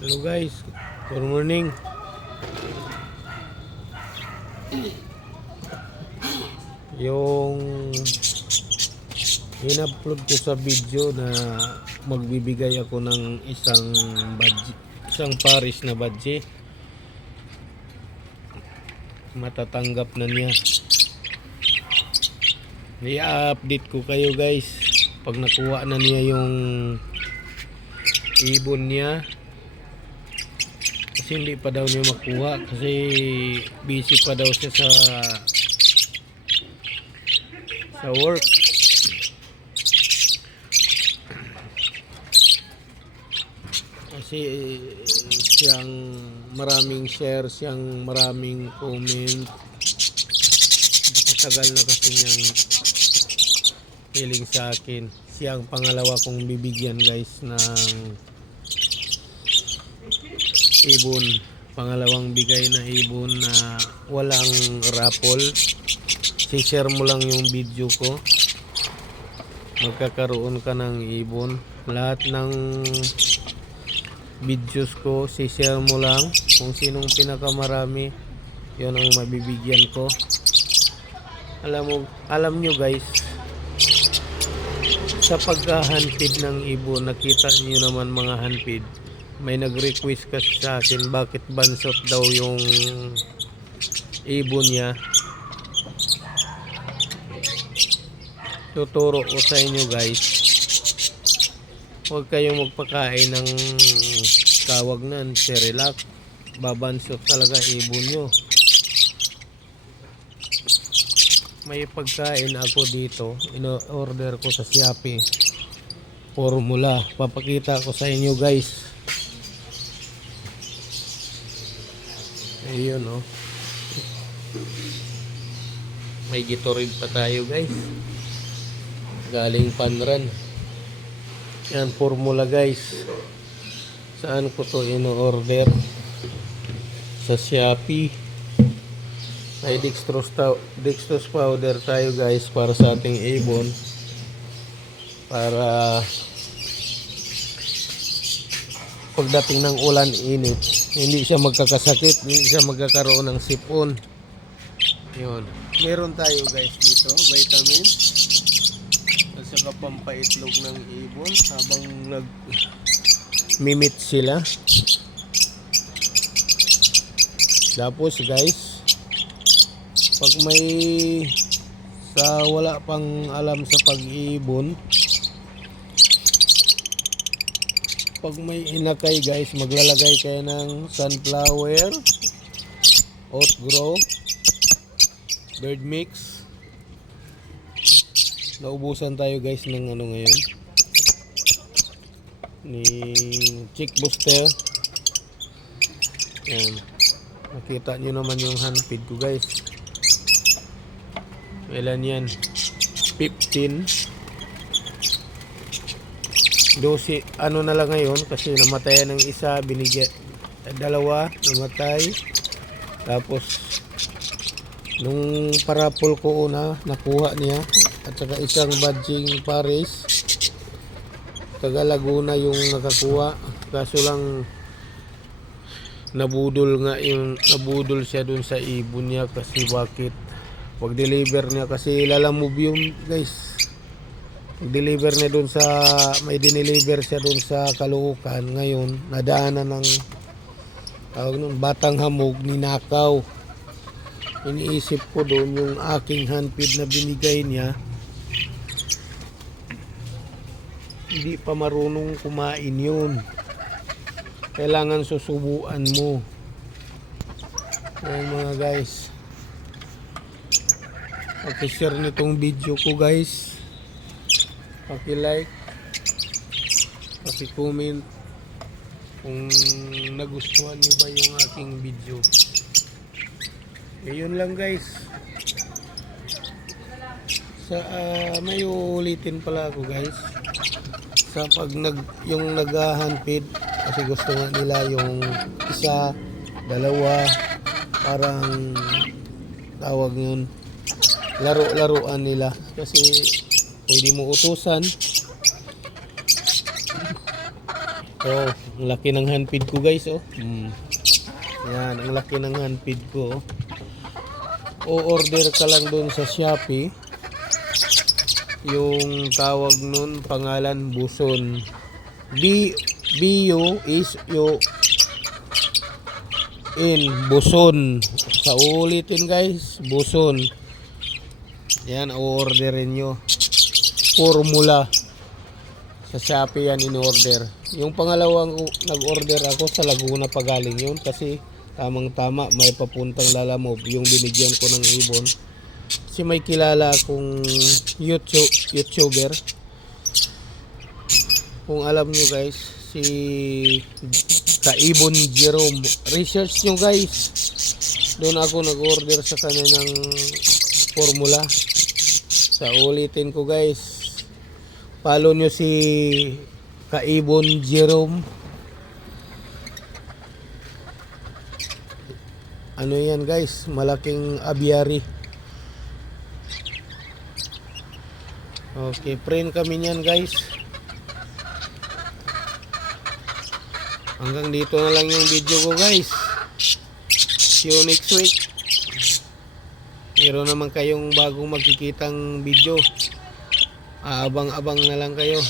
Hello guys, good morning. Yung in-upload ko sa video na magbibigay ako ng isang paris na badge. Matatanggap na niya. I-update ko kayo guys pag nakuha na niya yung ibon niya. Kasi hindi pa daw niya makuha kasi busy pa daw siya sa work. Kasi siyang maraming share, siyang maraming comment. Matagal na kasi niyang feeling sa akin. Siyang pangalawa kong bibigyan guys ng ibon. Pangalawang bigay na ibon na walang raffle. Si-share mo lang yung video ko, magkakaroon ka ng ibon. Lahat ng videos ko, si-share mo lang. Kung sinong pinakamarami, yun ang mabibigyan ko. Alam nyo guys, sa pagka-handpid ng ibon, nakita nyo naman mga handpid, may nag-request kasi sa akin bakit bansot daw yung ibon niya. Tuturo ko sa inyo guys, huwag kayong magpakain ng kawag nan, Cerelac. Babansot talaga ibon nyo. May pagkain ako dito, in-order ko sa Shopee, formula. Papakita ko sa inyo guys. Ayun oh. May Gatorade pa tayo guys, galing Panran. Yan, formula guys. Saan ko to in-order? Sa Shopee. May dextrose powder tayo guys para sa ating ibon, para pagdating ng ulan init, hindi siya magkakasakit, hindi siya magkakaroon ng sipon. Yun. Meron tayo guys dito, vitamin at saka pampaitlog ng ibon habang nag-mimit sila. Tapos guys, pag may wala pang alam sa pag-ibon, pag may inakay guys, maglalagay kayo ng sunflower, oat grow, bird mix. Naubusan tayo guys ng ano ngayon, ni chick booster. Yan, nakita nyo naman yung handfeed ko guys. Ilan yan? 15. 12. Ano na lang ngayon kasi namatay ng isa, binigyan dalawa, namatay. Tapos nung parapol ko una, nakuha niya, at saka isang badging pares, taga Laguna yung nakakuha. Kaso lang nabudol siya dun sa ibon niya. Kasi bakit pag deliver niya, kasi lalamove yun guys. Deliver niya dun sa, may dineliver siya dun sa Caloocan. Ngayon nadaanan ng batang hamog, ninakaw. Iniisip ko doon yung aking handfeed na binigay niya, hindi pa marunong kumain yun. Kailangan susubuan mo. Ayan mga guys, paki-share nitong video ko guys, paki-like, paki-comment kung nagustuhan nyo ba yung aking video. Ayun lang guys. May uulitin pala ako guys. Sa pag yung nag-handfeed, kasi gusto nga nila yung isa, dalawa, parang tawag yun, laro-laruan nila. Kasi pwede mo utusan, Oh, ang laki ng handpid ko guys, oh. Yan, ang laki ng handpid ko. O-order ka lang doon sa Shopee. Yung tawag nun, pangalan Buson. B-U is you in Buson. Sa ulitin guys, Buson. Yan, o-orderin nyo. Formula. Sa Shopee yan in-order. Yung pangalawang nag-order ako sa Laguna pa galing yun kasi tamang-tama may papuntang Lalamove yung binigyan ko ng ibon. Kasi may kilala akong YouTuber. Kung alam nyo guys, si Kaibon Jerome. Research nyo guys. Doon ako nag-order sa kanya ng formula. Sa ulitin ko guys. Follow nyo si Kaibon Jerome. Ano yan guys, malaking aviary. Okay, friend kami niyan guys. Hanggang dito na lang yung video ko guys. See you next week. Meron naman kayong bagong makikitang video. Abang-abang na lang kayo.